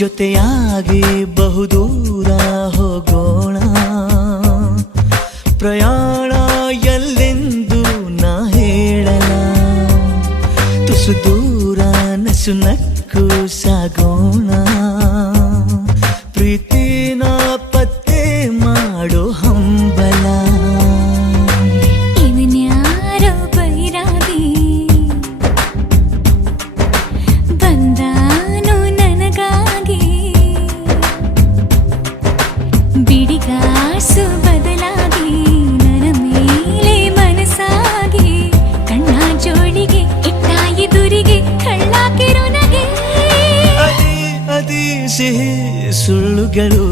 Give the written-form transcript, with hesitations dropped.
ಜೊತೆಯಾಗಿ ಬಹುದೂರ ಹೋಗೋಣ, ಪ್ರಯಾಣ ಎಲ್ಲೆಂದು ನಾ ಹೇಳಲ, ತುಸು ದೂರ ನಸು ನಕ್ಕು ಸಾಗೋಣ, ಪ್ರೀತಿನ ಪತ್ತೆ ಮಾಡೋ ಹಂಬಲ. ಇವನ್ಯಾರೋ ಬೈರಾಗಿ ಬಂದಾನು ನನಗಾಗಿ, ಬಿಡಿಗಾಸು ಬದಲಾಗಿ ನನ್ನ ಮೇಲೆ ಮನಸ್ಸಾಗಿ, ಕಣ್ಣ ಜೋಳಿಗೆ ಇಟ್ಟ ಎದುರಿಗೆ ಕಳ್ಳಾಕಿರು ನಗೆ. ಅದಿ ಸಿಹಿ ಸುಳ್ಳುಗಳು